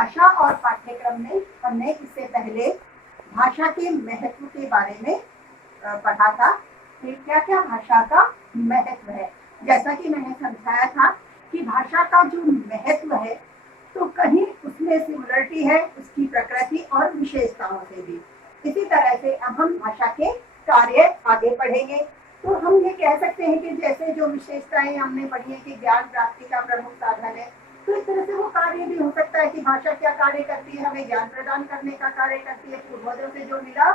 भाषा और पाठ्यक्रम में हमने इससे पहले भाषा के महत्व के बारे में पढ़ा था कि क्या क्या भाषा का महत्व है। जैसा कि मैंने समझाया था कि भाषा का जो महत्व है तो कहीं उसमें सिमिलरिटी है उसकी प्रकृति और विशेषताओं से भी। इसी तरह से अब हम भाषा के कार्य आगे पढ़ेंगे। तो हम ये कह सकते हैं कि जैसे जो विशेषताएं हमने पढ़ी है कि ज्ञान प्राप्ति का प्रमुख साधन है, तो इस तरह से वो कार्य भी हो सकता है कि भाषा क्या कार्य करती है, हमें ज्ञान प्रदान करने का कार्य करती है। पूर्वजों से जो मिला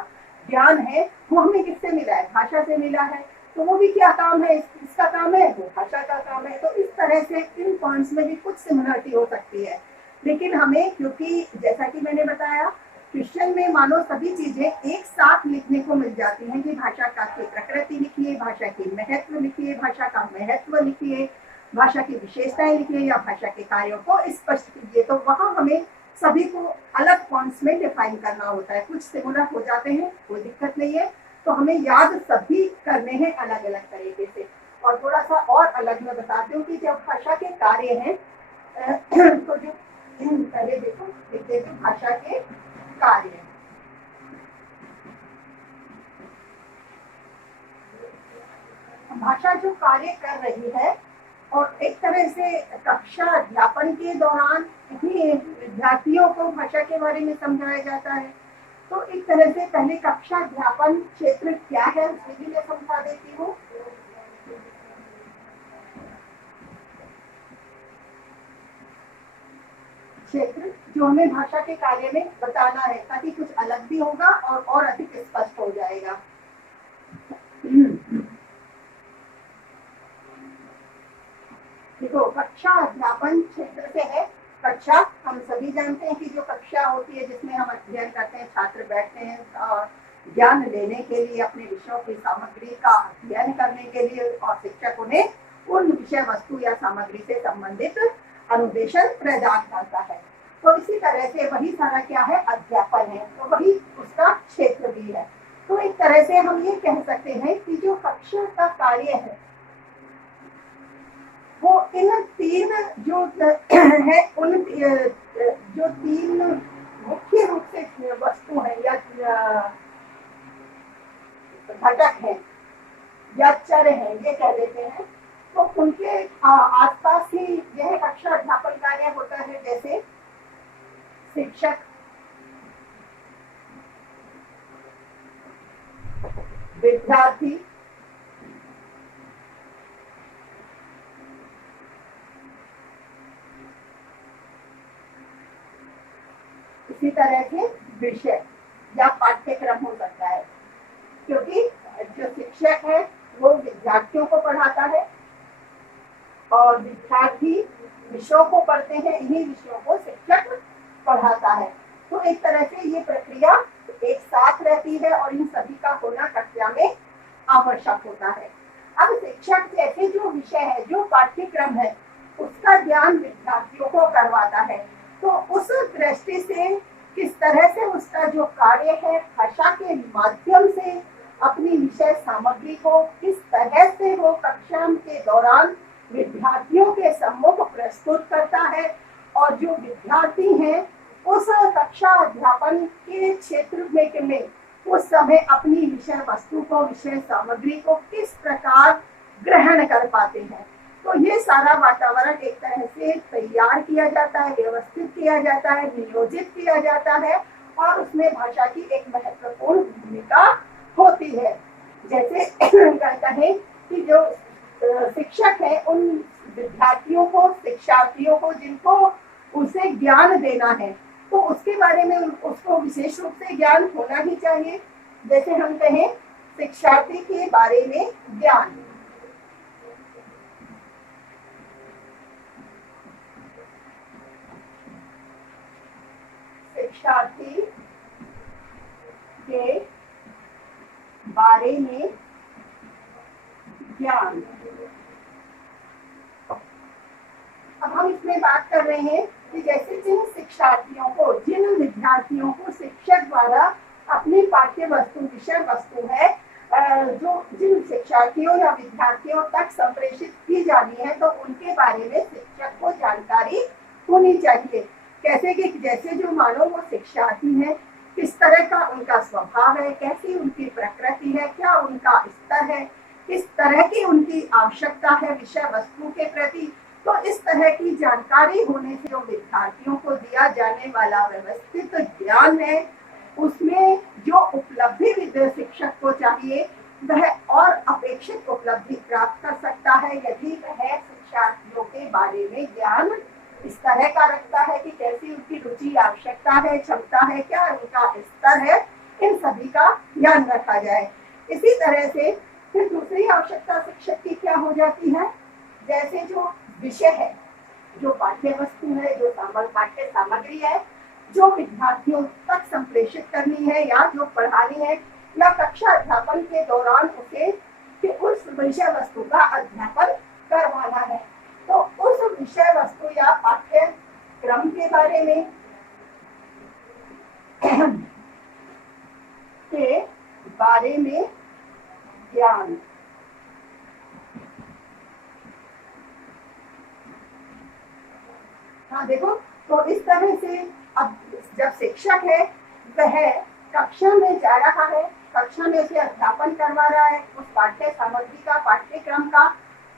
ज्ञान है वो हमें किससे मिला है, भाषा से मिला है। तो वो भी क्या काम है, इसका काम है, वो भाषा का काम है। तो इस तरह से इन पॉइंट्स में भी कुछ सिमिलरिटी हो सकती है, लेकिन हमें, क्योंकि जैसा कि मैंने बताया क्वेश्चन में मानो सभी चीजें एक साथ लिखने को मिल जाती हैं कि भाषा का की प्रकृति लिखिए, भाषा की महत्व लिखिए, भाषा का महत्व लिखिए, भाषा की विशेषताएं लिखिए या भाषा के कार्यों को स्पष्ट कीजिए। तो वहां हमें सभी को अलग पॉइंट्स में डिफाइन करना होता है। कुछ सिमिलर हो जाते हैं, कोई दिक्कत नहीं है, तो हमें याद सभी करने हैं अलग अलग तरीके से। और थोड़ा सा और अलग मैं बताती हूँ कि जब भाषा के कार्य हैं तो जो पहले देखो देखते हैं भाषा के कार्य। भाषा जो कार्य कर रही है और एक तरह से कक्षा अध्यापन के दौरान ही विद्यार्थियों को भाषा के बारे में समझाया जाता है। तो एक तरह से पहले कक्षा अध्यापन क्षेत्र क्या है उसे भी मैं समझा देती हूँ। क्षेत्र जो हमें भाषा के कार्य में बताना है, ताकि कुछ अलग भी होगा और अधिक स्पष्ट हो जाएगा। देखो, कक्षा अध्यापन क्षेत्र से है। कक्षा हम सभी जानते हैं कि जो कक्षा होती है जिसमें हम अध्ययन करते हैं, छात्र बैठते हैं और ज्ञान लेने के लिए, अपने विषयों की सामग्री का अध्ययन करने के लिए, और शिक्षक उन्हें उन विषय वस्तु या सामग्री से संबंधित अनुदेशन प्रदान करता है। तो इसी तरह से वही सारा क्या है, अध्यापन है, तो वही उसका क्षेत्र भी है। तो एक तरह से हम ये कह सकते हैं कि जो कक्षा का कार्य है वो इन तीन जो है, उन जो तीन मुख्य रूप से वस्तु है या घटक है या चर है, ये कह देते हैं, तो उनके आसपास ही यह कक्षा अध्यापन कार्य होता है। जैसे शिक्षक, विद्यार्थी, इसी तरह से विषय या पाठ्यक्रम हो सकता है, क्योंकि जो शिक्षक है वो विद्यार्थियों को पढ़ाता है और विद्यार्थी विषयों को पढ़ते हैं, इन्हीं विषयों को शिक्षक पढ़ाता है। तो एक तरह से ये प्रक्रिया एक साथ रहती है और इन सभी का होना कक्षा में आवश्यक होता है। अब शिक्षक जैसे जो विषय है, जो पाठ्यक्रम है, उसका ज्ञान विद्यार्थियों को करवाता है। तो उस दृष्टि से किस तरह से उसका जो कार्य है, भाषा के माध्यम से अपनी विषय सामग्री को किस तरह से वो कक्षा के दौरान विद्यार्थियों के सम्मुख प्रस्तुत करता है, और जो विद्यार्थी हैं उस कक्षा अध्यापन के क्षेत्र में उस समय अपनी विषय वस्तु को, विषय सामग्री को किस प्रकार ग्रहण कर पाते हैं। तो ये सारा वातावरण एक तरह से तैयार किया जाता है, व्यवस्थित किया जाता है, नियोजित किया जाता है, और उसमें भाषा की एक महत्वपूर्ण भूमिका होती है। जैसे कहता है कि जो शिक्षक है उन विद्यार्थियों को, शिक्षार्थियों को जिनको उसे ज्ञान देना है, तो उसके बारे में उसको विशेष रूप से ज्ञान होना ही चाहिए। जैसे हम कहें शिक्षार्थी के बारे में ज्ञान, शिक्षार्थी के बारे में ज्ञान। अब हम इसमें बात कर रहे हैं कि जैसे जिन शिक्षार्थियों को, जिन विद्यार्थियों को शिक्षक द्वारा अपनी पाठ्य वस्तु, विषय वस्तु है जो जिन शिक्षार्थियों या विद्यार्थियों तक संप्रेषित की जानी है, तो उनके बारे में शिक्षक को जानकारी होनी चाहिए। कैसे कि जैसे जो मानो वो शिक्षार्थी है, किस तरह का उनका स्वभाव है, कैसी उनकी प्रकृति है, क्या उनका स्तर है, किस तरह की उनकी आवश्यकता है विषय वस्तु के प्रति। तो इस तरह की जानकारी होने से जो विद्यार्थियों को दिया जाने वाला व्यवस्थित ज्ञान है, उसमें जो उपलब्धि शिक्षक को चाहिए वह और अपेक्षित उपलब्धि प्राप्त कर सकता है यदि वह शिक्षार्थियों के बारे में ज्ञान इस तरह का रखता है कि कैसी उनकी रुचि, आवश्यकता है, क्षमता है, क्या उनका स्तर है, इन सभी का ध्यान रखा जाए। इसी तरह से फिर दूसरी आवश्यकता शिक्षक की क्या हो जाती है, जैसे जो विषय है, जो पाठ्य वस्तु है, जो पाठ्य सामग्री है, जो विद्यार्थियों तक संप्रेषित करनी है या जो पढ़ानी है या कक्षा अध्यापन के दौरान उसे कि उस विषय वस्तु का अध्यापन करवाना है। तो उस विषय वस्तु या पाठ्यक्रम के बारे में ज्ञान, हाँ देखो, तो इस तरह से अब जब शिक्षक है वह कक्षा में जा रहा है, कक्षा में उसे अध्यापन करवा रहा है उस पाठ्य सामग्री का, पाठ्यक्रम का,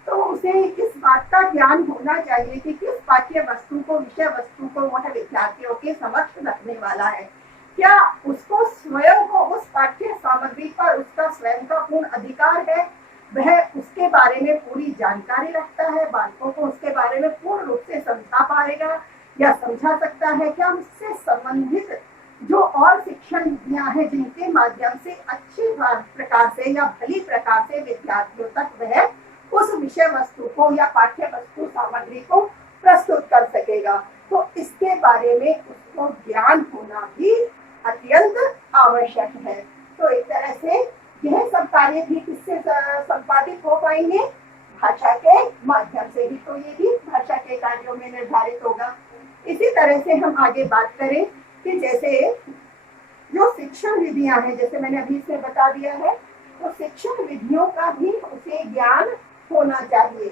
तो उसे इस बात का ज्ञान होना चाहिए कि किस पाठ्य वस्तु को, विषय वस्तु को वह विद्यार्थियों के समक्ष रखने वाला है। क्या उसको स्वयं को उस पाठ्य सामग्री पर उसका स्वयं का पूर्ण अधिकार है, वह उसके बारे में पूरी जानकारी रखता है, बालकों को उसके बारे में पूर्ण रूप से समझा पाएगा या समझा सकता है, क्या उससे संबंधित जो और शिक्षण विधियां हैं जिनके माध्यम से अच्छी प्रकार से या भली प्रकार से विद्यार्थियों तक वह उस विषय वस्तु को या पाठ्य वस्तु सामग्री को प्रस्तुत कर सकेगा, तो इसके बारे में उसको ज्ञान होना भी अत्यंत आवश्यक है। तो एक तरह से यह सब कार्य भी किससे संपादित हो पाएंगे, भाषा के माध्यम से ही, तो ये भी भाषा के कार्यों में निर्धारित होगा। इसी तरह से हम आगे बात करें कि जैसे जो शिक्षण विधियां हैं, जैसे मैंने अभी से बता दिया है, तो शिक्षण विधियों का भी उसे ज्ञान होना चाहिए।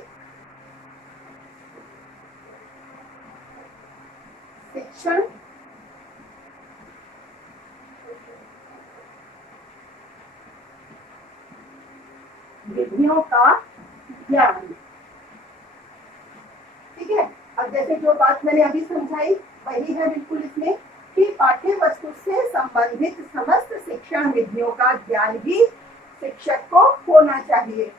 शिक्षण विधियों का ज्ञान, ठीक है। अब जैसे जो बात मैंने अभी समझाई वही है बिल्कुल इसमें कि पाठ्य वस्तु से संबंधित समस्त शिक्षण विधियों का ज्ञान भी शिक्षक को होना चाहिए,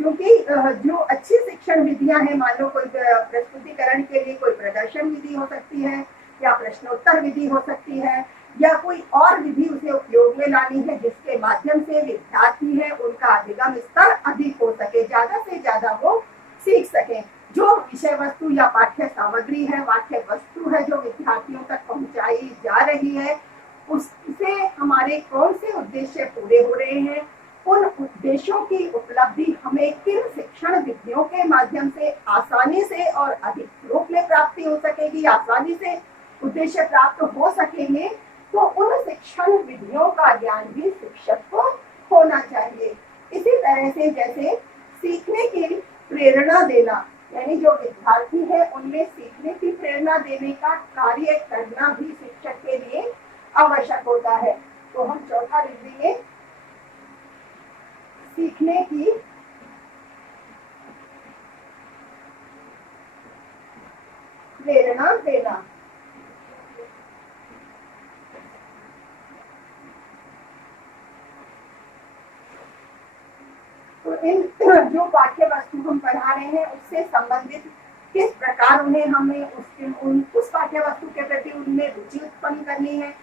क्योंकि जो अच्छी शिक्षण विधियां हैं, मान लो कोई प्रस्तुतिकरण के लिए कोई प्रदर्शन विधि हो सकती है या प्रश्नोत्तर विधि हो सकती है या कोई और विधि उसे उपयोग में लानी है जिसके माध्यम से विद्यार्थी है उनका अधिगम स्तर अधिक हो सके, ज्यादा से ज्यादा वो सीख सके। जो विषय वस्तु या पाठ्य सामग्री है, पाठ्य वस्तु है जो विद्यार्थियों तक पहुंचाई जा रही है, उससे हमारे कौन से उद्देश्य पूरे हो रहे हैं, उन उद्देश्यों की उपलब्धि हमें किन शिक्षण विधियों के माध्यम से आसानी से और अधिक रूप में प्राप्ति हो सकेगी, आसानी से उद्देश्य प्राप्त हो सकेंगे, तो उन शिक्षण विधियों का ज्ञान भी शिक्षक को होना चाहिए। इसी तरह से जैसे सीखने की प्रेरणा देना, यानी जो विद्यार्थी है उनमें सीखने की प्रेरणा देने का कार्य करना भी शिक्षक के लिए आवश्यक होता है। तो हम चौथा लिख देंगे, सीखने की प्रेरणा देना। तो इन जो पाठ्य वस्तु हम पढ़ा रहे हैं उससे संबंधित किस प्रकार उन्हें हमें उस पाठ्य वस्तु के प्रति उनमें रुचि उत्पन्न करनी है,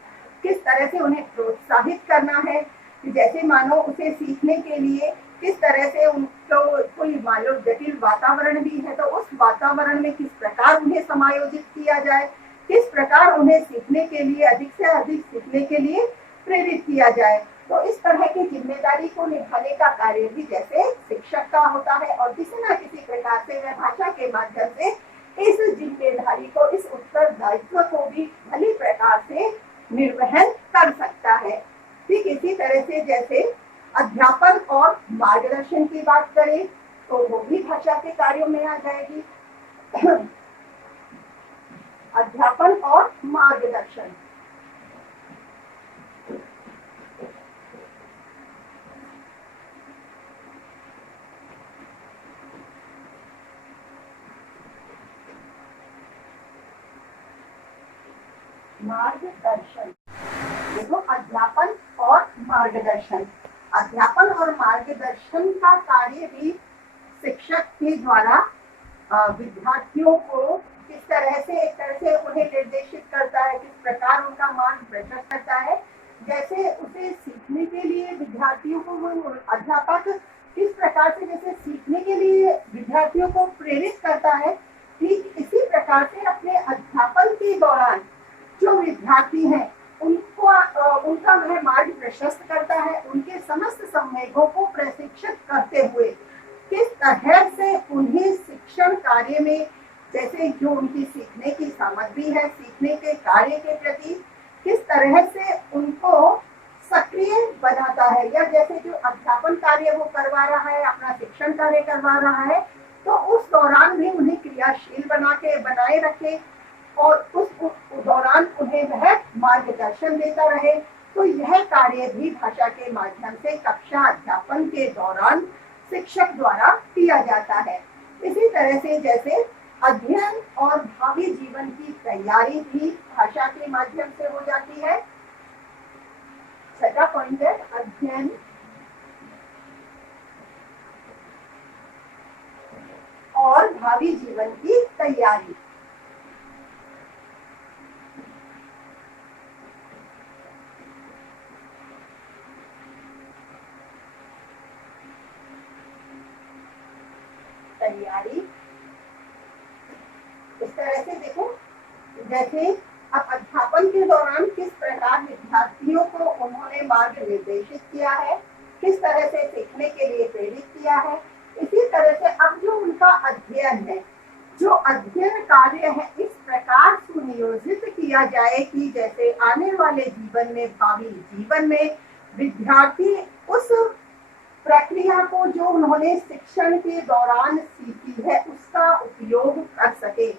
किस तरह से उन्हें प्रोत्साहित करना है। जैसे मानो उसे सीखने के लिए किस तरह से उनको कोई मान लो जटिल वातावरण भी है तो उस वातावरण में किस प्रकार उन्हें समायोजित किया जाए, किस प्रकार उन्हें सीखने के लिए अधिक से अधिक सीखने के लिए प्रेरित किया जाए। तो इस तरह की जिम्मेदारी को निभाने का कार्य भी जैसे शिक्षक का होता है और किसी न किसी प्रकार से वह भाषा के माध्यम से इस जिम्मेदारी को, इस उत्तरदायित्व को भी भली प्रकार से निर्वहन कर सकता है। ठीक इसी तरह से जैसे अध्यापन और मार्गदर्शन की बात करें तो वो भी भाषा के कार्यों में आ जाएगी। अध्यापन और मार्गदर्शन। मार्गदर्शन, देखो अध्यापन और मार्गदर्शन, अध्यापन और मार्गदर्शन का कार्य भी शिक्षक के द्वारा विद्यार्थियों को किस तरह से, एक तरह से उन्हें निर्देशित करता है, किस प्रकार उनका मार्ग प्रशस्त करता है। जैसे उसे सीखने के लिए विद्यार्थियों को वो अध्यापक किस प्रकार से जैसे सीखने के लिए विद्यार्थियों को प्रेरित करता है, ठीक इसी प्रकार से अपने अध्यापन के दौरान जो विद्यार्थी हैं उनको उनका वह मार्ग प्रशस्त करता है, उनके समस्त संवेगों को प्रशिक्षित करते हुए किस तरह से उन्हें शिक्षण कार्य में, जैसे जो उनकी सीखने की सामग्री है, सीखने के कार्य के प्रति किस तरह से उनको सक्रिय बनाता है, या जैसे जो अध्यापन कार्य वो करवा रहा है, अपना शिक्षण कार्य करवा रहा है, तो उस दौरान भी उन्हें क्रियाशील बनाए रखे और उस दौरान उन्हें वह मार्गदर्शन देता रहे। तो यह कार्य भी भाषा के माध्यम से कक्षा अध्यापन के दौरान शिक्षक द्वारा किया जाता है। इसी तरह से जैसे अध्ययन और भावी जीवन की तैयारी भी भाषा के माध्यम से हो जाती है। छठा पॉइंट है अध्ययन और भावी जीवन की तैयारी। इस तरह से देखो, जैसे अब अध्यापन के दौरान किस प्रकार विद्यार्थियों को उन्होंने मार्ग निर्देशित किया है, किस तरह से सीखने के लिए प्रेरित किया है, इसी तरह से अब जो उनका अध्ययन है, जो अध्ययन कार्य है, इस प्रकार सुनियोजित किया जाए कि जैसे आने वाले जीवन में, भावी जीवन में विद्यार्थी उस प्रक्रिया को जो उन्होंने शिक्षण के दौरान सीखी है उसका उपयोग कर सके,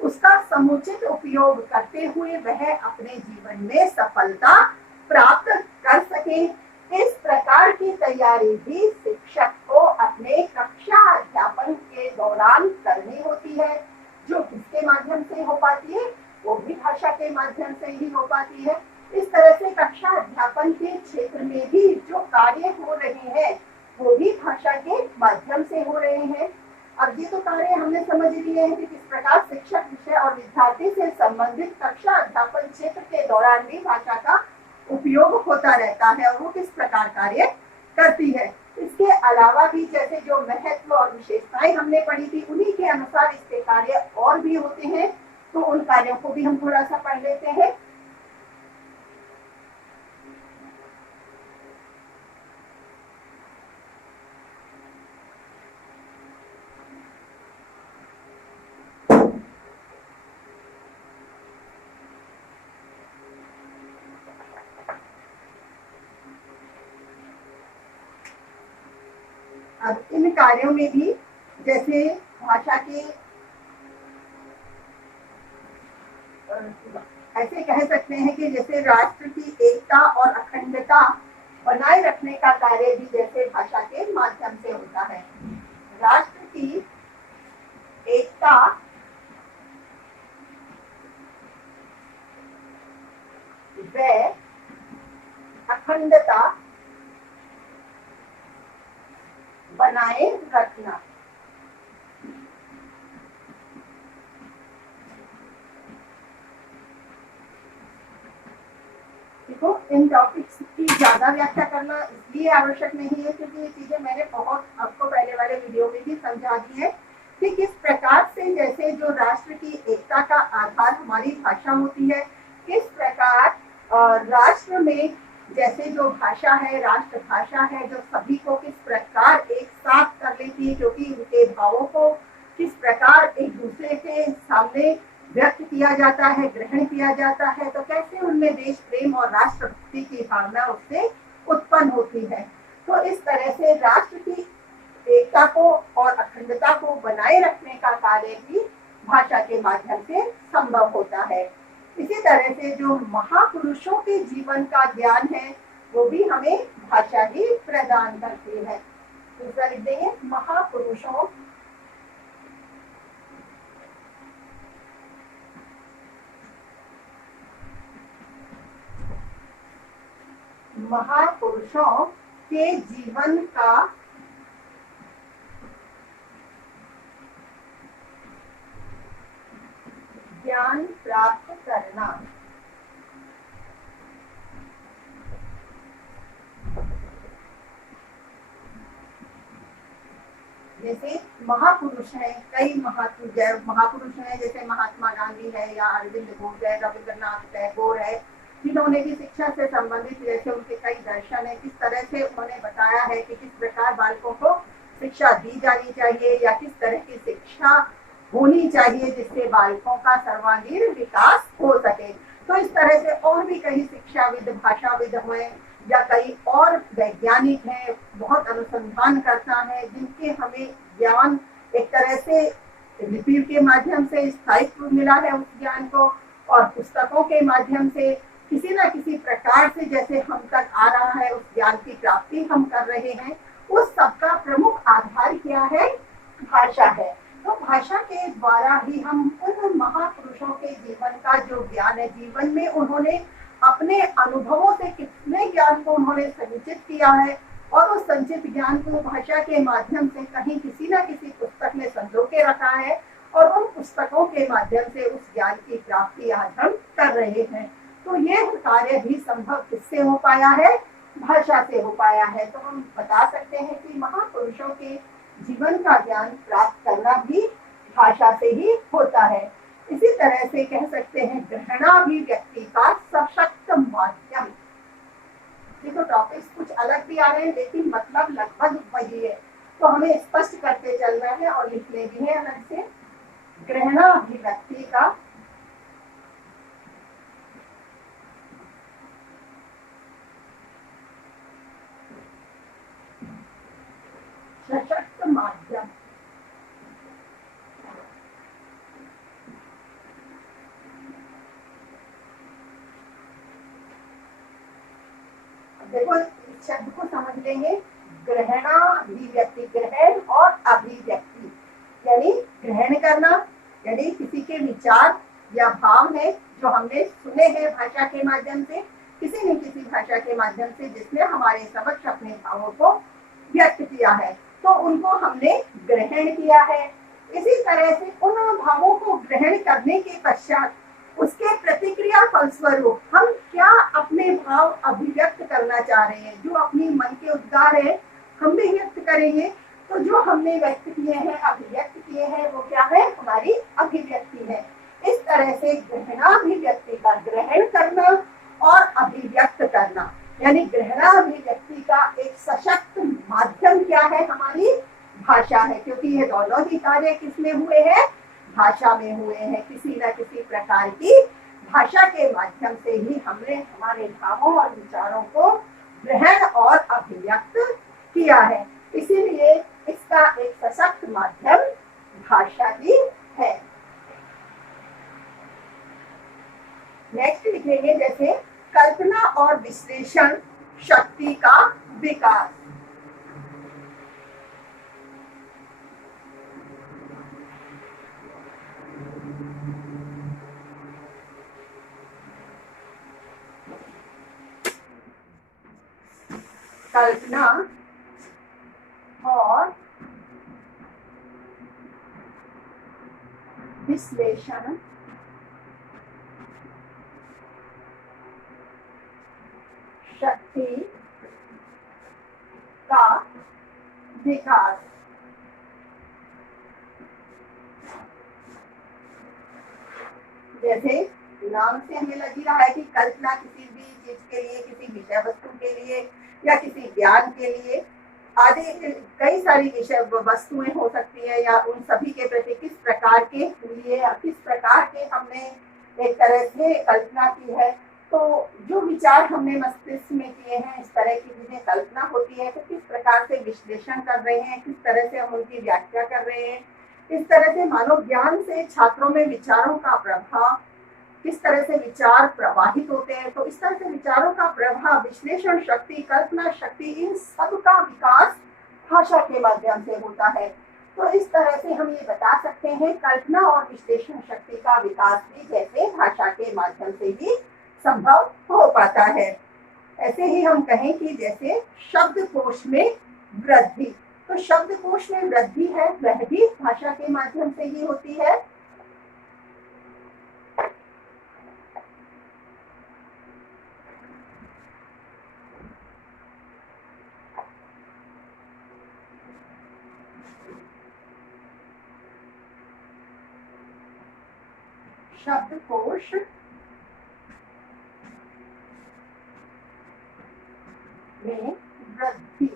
उसका समुचित उपयोग करते हुए वह अपने जीवन में सफलता प्राप्त कर सके। इस प्रकार की तैयारी भी शिक्षक को अपने कक्षा अध्यापन के दौरान करनी होती है, जो किसके माध्यम से हो पाती है, वो भी भाषा के माध्यम से ही हो पाती है। इस तरह से कक्षा अध्यापन के क्षेत्र में भी जो कार्य हो रहे हैं वो भी भाषा के माध्यम से हो रहे हैं। अब ये तो कार्य हमने समझ लिए हैं कि किस प्रकार शिक्षक विषय और विद्यार्थी से संबंधित कक्षा अध्यापन क्षेत्र के दौरान भी भाषा का उपयोग होता रहता है और वो किस प्रकार कार्य करती है। इसके अलावा भी जैसे जो महत्व और विशेषताएं हमने पढ़ी थी, उन्हीं के अनुसार इसके कार्य और भी होते हैं, तो उन कार्यों को भी हम थोड़ा सा पढ़ लेते हैं। अब इन कार्यों में भी जैसे भाषा के ऐसे कह सकते हैं कि जैसे राष्ट्र की एकता और अखंडता बनाए रखने का कार्य भी जैसे भाषा के माध्यम से होता है। राष्ट्र की एकता व अखंडता बनाए रखना। देखो, इन टॉपिक्स की ज्यादा व्याख्या करना इसलिए आवश्यक नहीं है क्योंकि ये चीजें मैंने बहुत आपको पहले वाले वीडियो में भी समझा दी है कि किस प्रकार से जैसे जो राष्ट्र की एकता का आधार हमारी भाषा होती है, किस प्रकार राष्ट्र में जैसे जो भाषा है, राष्ट्रभाषा है, जो सभी को किस प्रकार एक साथ कर लेती है, क्योंकि उनके भावों को किस प्रकार एक दूसरे के सामने व्यक्त किया जाता है, ग्रहण किया जाता है, तो कैसे उनमें देश प्रेम और राष्ट्रभक्ति की भावना उससे उत्पन्न होती है। तो इस तरह से राष्ट्र की एकता को और अखंडता को बनाए रखने का कार्य भी भाषा के माध्यम से संभव होता है। इसी तरह से जो महापुरुषों के जीवन का ज्ञान है वो भी हमें भाषा ही प्रदान करती है। दूसरा लिख देंगे, महापुरुषों महापुरुषों के जीवन का ज्ञान प्राप्त करना। जैसे महापुरुष हैं, कई महापुरुष हैं, जैसे महात्मा गांधी है या अरविंद घोष है, रविंद्रनाथ टैगोर है, जिन्होंने भी शिक्षा से संबंधित जैसे उनके कई दर्शन है, किस तरह से उन्होंने बताया है कि किस प्रकार बालकों को शिक्षा दी जानी चाहिए या किस तरह की शिक्षा होनी चाहिए जिससे बालकों का सर्वांगीण विकास हो सके। तो इस तरह से और भी कई शिक्षाविद, भाषाविद हुए या कई और वैज्ञानिक हैं, बहुत अनुसंधान करता है, जिनके हमें ज्ञान एक तरह से लिपि के माध्यम से स्थायित्व मिला है उस ज्ञान को, और पुस्तकों के माध्यम से किसी न किसी प्रकार से जैसे हम तक आ रहा है, उस ज्ञान की प्राप्ति हम कर रहे हैं। उस सबका प्रमुख आधार क्या है? भाषा है। तो भाषा के द्वारा ही हम उन महापुरुषों के जीवन का जो ज्ञान है, जीवन में उन्होंने अपने अनुभवों से कितने ज्ञान को उन्होंने संचित किया है, और उस संचित ज्ञान को भाषा के माध्यम से कहीं किसी न किसी पुस्तक में संजो के रखा है, और उन पुस्तकों के माध्यम से उस ज्ञान की प्राप्ति आज हम कर रहे हैं। तो ये कार्य भी संभव किससे हो पाया है? भाषा से हो पाया है। तो हम बता सकते हैं कि महापुरुषों के जीवन का ज्ञान प्राप्त करना भी भाषा से ही होता है। इसी तरह से कह सकते हैं ग्रहणाभिव्यक्ति का सशक्त माध्यम। देखो टॉपिक्स कुछ अलग भी आ रहे हैं लेकिन मतलब लगभग वही है, तो हमें स्पष्ट करते चलना है और लिखने भी है अलग से। ग्रहणाभिव्यक्ति का सशक्त माध्यम। देखो इस शब्द को समझ लेंगे, ग्रहणाभिव्यक्ति, ग्रहण और अभिव्यक्ति, यानी ग्रहण करना, यानी किसी के विचार या भाव है जो हमने सुने हैं भाषा के माध्यम से, किसी न किसी भाषा के माध्यम से जिसने हमारे समक्ष अपने भावों को व्यक्त किया है, तो उनको हमने ग्रहण किया है। इसी तरह से उन भावों को ग्रहण करने के पश्चात उसके प्रतिक्रिया फलस्वरूप हम क्या अपने भाव अभिव्यक्त करना चाह रहे हैं, जो अपनी मन के उद्गार है हम भी व्यक्त करेंगे। तो जो हमने व्यक्त किए हैं, अभिव्यक्त किए हैं, वो क्या है? हमारी अभिव्यक्ति है। इस तरह से ग्रहणाभिव्यक्ति का ग्रहण करना और अभिव्यक्त करना, यानी ग्रहणाभिव्यक्ति का एक सशक्त माध्यम क्या है? हमारी भाषा है, क्योंकि ये दोनों ही कार्य किसमें हुए हैं? भाषा में हुए हैं। किसी न किसी प्रकार की भाषा के माध्यम से ही हमने हमारे भावों और विचारों को ग्रहण और अभिव्यक्त किया है। इसीलिए इसका एक सशक्त माध्यम भाषा ही है। नेक्स्ट लिखेंगे जैसे कल्पना और विश्लेषण शक्ति का विकास। कल्पना और विश्लेषण शक्ति का विकास। जैसे नाम से हमें लग ही रहा है कि कल्पना किसी भी चीज के लिए, किसी विषय वस्तु के लिए या किसी ज्ञान के लिए आदि कई सारी विषय वस्तुएं हो सकती है, या उन सभी के प्रति किस प्रकार के लिए या किस प्रकार के हमने एक तरह से कल्पना की है। तो जो विचार हमने मस्तिष्क में किए हैं, इस तरह की जिन्हें कल्पना होती है, तो किस प्रकार से विश्लेषण कर रहे हैं, किस तरह से हम उनकी व्याख्या कर रहे हैं, इस तरह से मानव ज्ञान से छात्रों में विचारों का प्रभाव, किस तरह से विचार प्रवाहित होते हैं, तो इस तरह से विचारों का प्रभाव, विश्लेषण शक्ति, कल्पना शक्ति, इन सब का विकास भाषा के माध्यम से होता है। तो इस तरह से हम ये बता सकते हैं कल्पना और विश्लेषण शक्ति का विकास भी जैसे भाषा के माध्यम से ही संभव हो पाता है। ऐसे ही हम कहें कि जैसे शब्दकोश में वृद्धि, तो शब्दकोश में वृद्धि है वह भी भाषा के माध्यम से ही होती है। शब्दकोश में वृद्धि,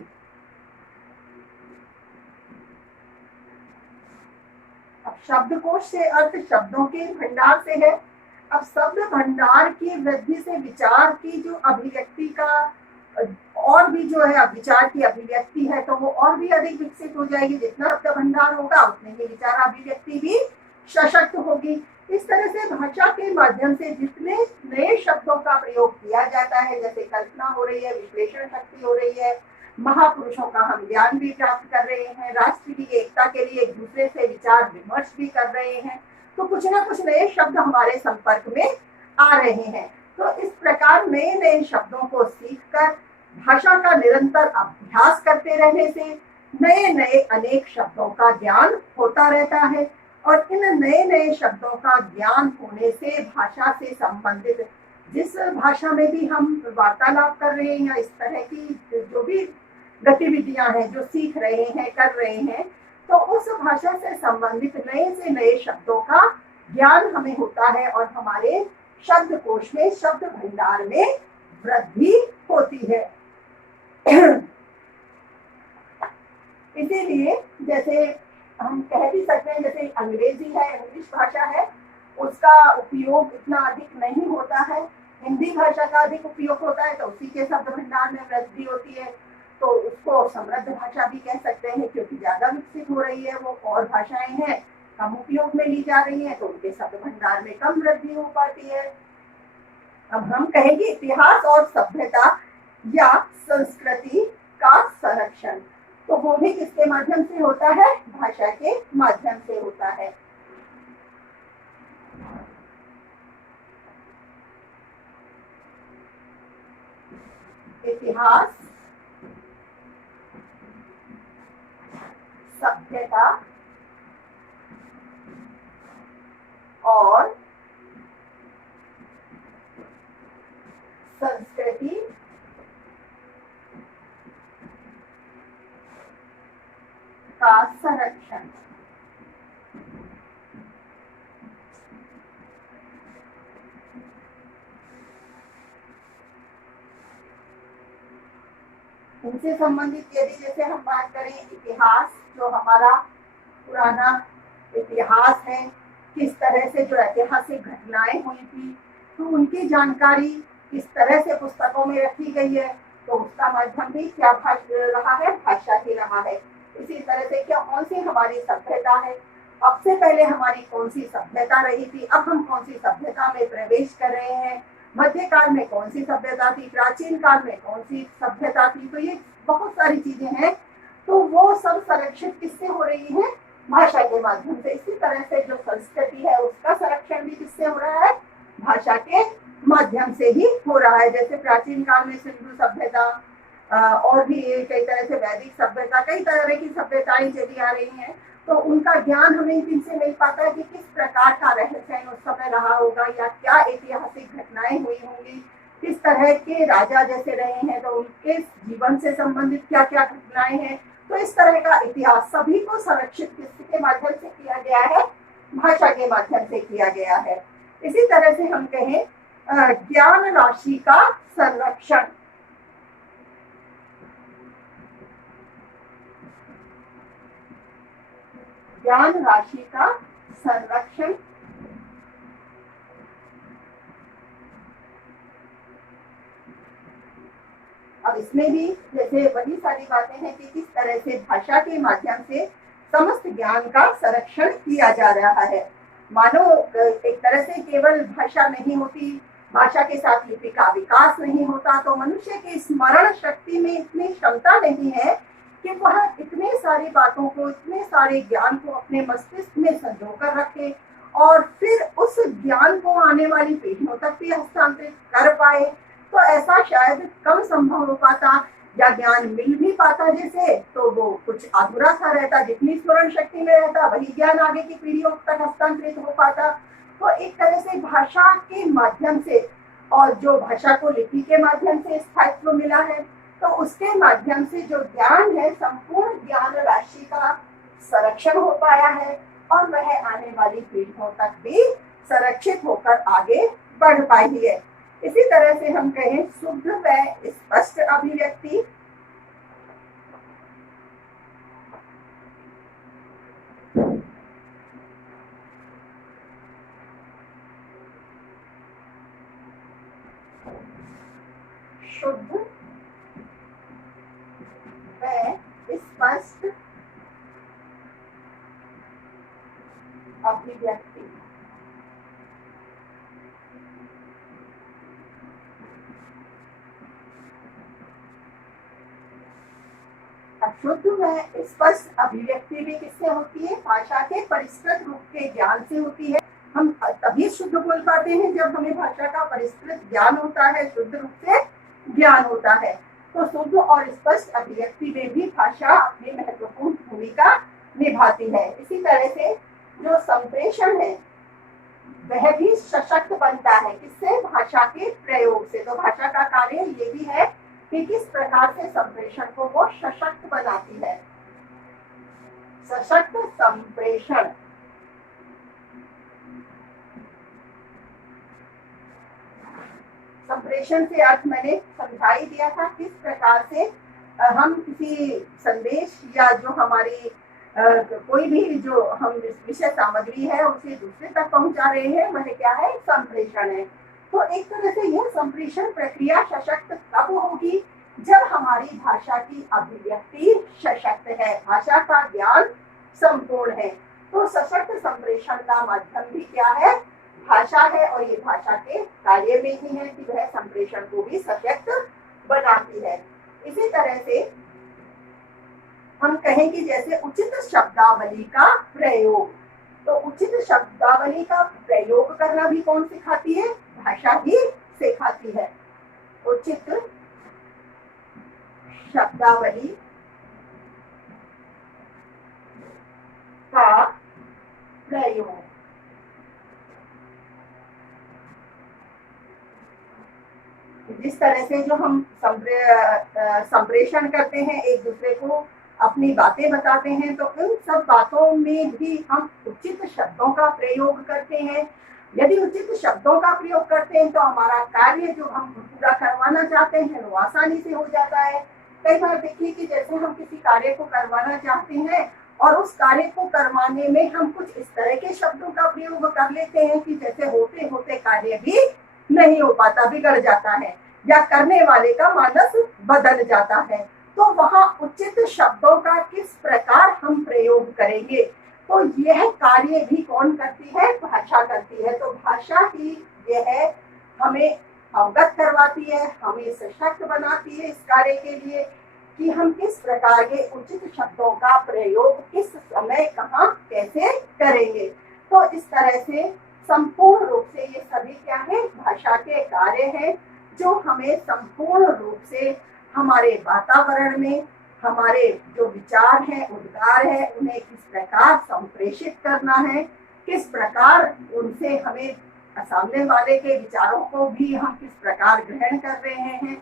अब शब्दकोश से अर्थ शब्दों के भंडार से है। अब शब्द भंडार की वृद्धि से विचार की जो अभिव्यक्ति का और भी जो है विचार की अभिव्यक्ति है तो वो और भी अधिक विकसित हो जाएगी। जितना शब्द भंडार होगा उतने ही विचार अभिव्यक्ति भी सशक्त होगी। इस तरह से भाषा के माध्यम से जितने नए शब्दों का प्रयोग किया जाता है, जैसे कल्पना हो रही है, विश्लेषण शक्ति हो रही है, महापुरुषों का हम ज्ञान भी प्राप्त कर रहे हैं, राष्ट्र की एकता के लिए एक दूसरे से विचार विमर्श भी कर रहे हैं, तो कुछ ना कुछ नए शब्द हमारे संपर्क में आ रहे हैं। तो इस प्रकार नए नए शब्दों को सीखकर भाषा का निरंतर अभ्यास करते रहने से नए नए अनेक शब्दों का ज्ञान होता रहता है और इन नए नए शब्दों का ज्ञान होने से भाषा से संबंधित जिस भाषा में भी हम वार्तालाप कर रहे हैं या इस तरह की जो भी गतिविधियां हैं जो सीख रहे हैं कर रहे हैं, तो उस भाषा से संबंधित नए से नए शब्दों का ज्ञान हमें होता है और हमारे शब्दकोश में, शब्द भंडार में वृद्धि होती है। इसीलिए जैसे हम कह भी सकते हैं जैसे अंग्रेजी है, इंग्लिश भाषा है, उसका उपयोग इतना अधिक नहीं होता है, हिंदी भाषा का अधिक उपयोग होता है, तो उसी के शब्द भंडार में वृद्धि होती है। तो उसको समृद्ध भाषा भी कह सकते हैं क्योंकि ज्यादा विकसित हो रही है वो, और भाषाएं हैं कम उपयोग में ली जा रही हैं तो उनके शब्द भंडार में कम वृद्धि हो पाती है। अब हम कहेंगे इतिहास और सभ्यता या संस्कृति का संरक्षण, तो वो भी किसके माध्यम से होता है? भाषा के माध्यम से होता है। इतिहास, सभ्यता और संस्कृति का संरक्षण। इनसे संबंधित यदि जैसे हम बात करें इतिहास, जो हमारा पुराना इतिहास है, किस तरह से जो ऐतिहासिक घटनाएं हुई थी तो उनकी जानकारी किस तरह से पुस्तकों में रखी गई है, तो उसका माध्यम भी क्या रहा है? भाषा ही रहा है। इसी तरह से क्या कौन सी हमारी सभ्यता है, अब से पहले हमारी कौन सी सभ्यता रही थी, अब हम कौन सी सभ्यता में प्रवेश कर रहे हैं, मध्यकाल में कौन सी सभ्यता थी, प्राचीन काल में कौन सी सभ्यता थी, तो ये बहुत सारी चीजें हैं। तो वो सब संरक्षित किससे हो रही है? भाषा के माध्यम से। इसी तरह से जो संस्कृति है उसका संरक्षण भी किससे हो रहा है? भाषा के माध्यम से ही हो रहा है। जैसे प्राचीन काल में सिंधु सभ्यता और भी कई तरह से वैदिक सभ्यता, कई तरह की सभ्यताएं चली आ रही हैं, तो उनका ज्ञान हमें इनसे मिल पाता है कि किस प्रकार का रहन सहन उस समय रहा होगा या क्या ऐतिहासिक घटनाएं हुई होंगी, किस तरह के राजा जैसे रहे हैं तो उनके जीवन से संबंधित क्या क्या घटनाएं हैं। तो इस तरह का इतिहास सभी को संरक्षित किसके माध्यम से किया गया है? भाषा के माध्यम से किया गया है। इसी तरह से हम कहें ज्ञान राशि का संरक्षण। ज्ञान राशि का संरक्षण अब इसमें भी जैसे वही सारी बातें हैं कि किस तरह से भाषा के माध्यम से समस्त ज्ञान का संरक्षण किया जा रहा है। मानो एक तरह से केवल भाषा नहीं होती, भाषा के साथ लिपि का विकास नहीं होता, तो मनुष्य की स्मरण शक्ति में इतनी क्षमता नहीं है कि वह इतने सारी बातों को, इतने सारे ज्ञान को अपने मस्तिष्क में संजो कर रखे और फिर उस ज्ञान को आने वाली पीढ़ियों तक भी हस्तांतरित कर पाए। तो ऐसा शायद कम संभव हो पाता, या ज्ञान मिल भी पाता जैसे तो वो कुछ अधूरा सा रहता। जितनी स्मरण शक्ति में रहता वही ज्ञान आगे की पीढ़ियों तक हस्तांतरित हो पाता। तो एक तरह से भाषा के माध्यम से, और जो भाषा को लिपि के माध्यम से स्थायित्व मिला है, तो उसके माध्यम से जो ज्ञान है, संपूर्ण ज्ञान राशि का संरक्षण हो पाया है और वह आने वाली पीढ़ियों तक भी संरक्षित होकर आगे बढ़ पाई है। इसी तरह से हम कहें शुद्ध व स्पष्ट अभिव्यक्ति, शुद्ध व स्पष्ट अभिव्यक्ति। शुद्ध व स्पष्ट अभिव्यक्ति भी किससे होती है? भाषा के परिष्कृत रूप के ज्ञान से होती है। हम तभी शुद्ध बोल पाते हैं जब हमें भाषा का परिष्कृत ज्ञान होता है, शुद्ध रूप से ज्ञान होता है। तो शुद्ध और स्पष्ट अभिव्यक्ति में भी भाषा अपनी महत्वपूर्ण भूमिका निभाती है। इसी तरह से जो संप्रेषण है वह भी सशक्त बनता है। किससे? भाषा के प्रयोग से। तो भाषा का कार्य ये भी है कि किस प्रकार से संप्रेषण को वो सशक्त बनाती है। सशक्त संप्रेषण, संप्रेषण से अर्थ मैंने समझा ही दिया था, किस प्रकार से हम किसी संदेश या जो हमारी कोई भी जो हम विषय सामग्री है उसे दूसरे तक पहुंचा रहे हैं, वह क्या है? संप्रेषण है। तो एक तरह से यह संप्रेषण प्रक्रिया सशक्त तब होगी जब हमारी भाषा की अभिव्यक्ति सशक्त है, भाषा का ज्ञान संपूर्ण है। तो सशक्त संप्रेषण का माध्यम भी क्या है? भाषा है, और ये भाषा के कार्य में ही है कि वह संप्रेषण को भी सशक्त बनाती है। इसी तरह से हम कहें कि जैसे उचित शब्दावली का प्रयोग, तो उचित शब्दावली का प्रयोग करना भी कौन सिखाती है? भाषा ही सिखाती है। उचित शब्दावली का प्रयोग, जिस तरह से जो हम संप्रेषण करते हैं, एक दूसरे को अपनी बातें बताते हैं, तो इन सब बातों में भी हम उचित शब्दों का प्रयोग करते हैं। यदि उचित शब्दों का प्रयोग करते हैं तो हमारा कार्य जो हम पूरा करवाना चाहते हैं वो आसानी से हो जाता है। कई बार देखिए कि जैसे हम किसी कार्य को करवाना चाहते हैं और उस कार्य को करवाने में हम कुछ इस तरह के शब्दों का प्रयोग कर लेते हैं कि जैसे होते होते कार्य भी नहीं हो पाता, बिगड़ जाता है, या करने वाले का मानस बदल जाता है। तो वहां उचित शब्दों का किस प्रकार हम प्रयोग करेंगे, तो यह कार्य भी कौन करती है? भाषा करती है। तो भाषा ही यह हमें अवगत करवाती है, हमें सशक्त बनाती है इस कार्य के लिए कि हम किस प्रकार के उचित शब्दों का प्रयोग किस समय कहाँ कैसे करेंगे। तो इस तरह से संपूर्ण रूप से ये सभी क्या है? भाषा के कार्य हैं जो हमें संपूर्ण रूप से हमारे वातावरण में हमारे जो विचार हैं, उद्गार है, उन्हें किस प्रकार संप्रेषित करना है, किस प्रकार उनसे हमें सामने वाले के विचारों को भी हम किस प्रकार ग्रहण कर रहे हैं,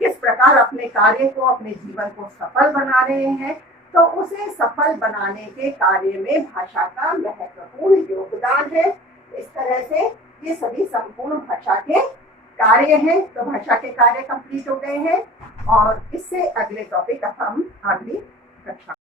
किस प्रकार अपने कार्य को, अपने जीवन को सफल बना रहे हैं। तो उसे सफल बनाने के कार्य में भाषा का महत्वपूर्ण योगदान है। इस तरह से ये सभी संपूर्ण भाषा के कार्य हैं। तो भाषा के कार्य कंप्लीट हो गए हैं और इससे अगले टॉपिक अब हम अगली कक्षा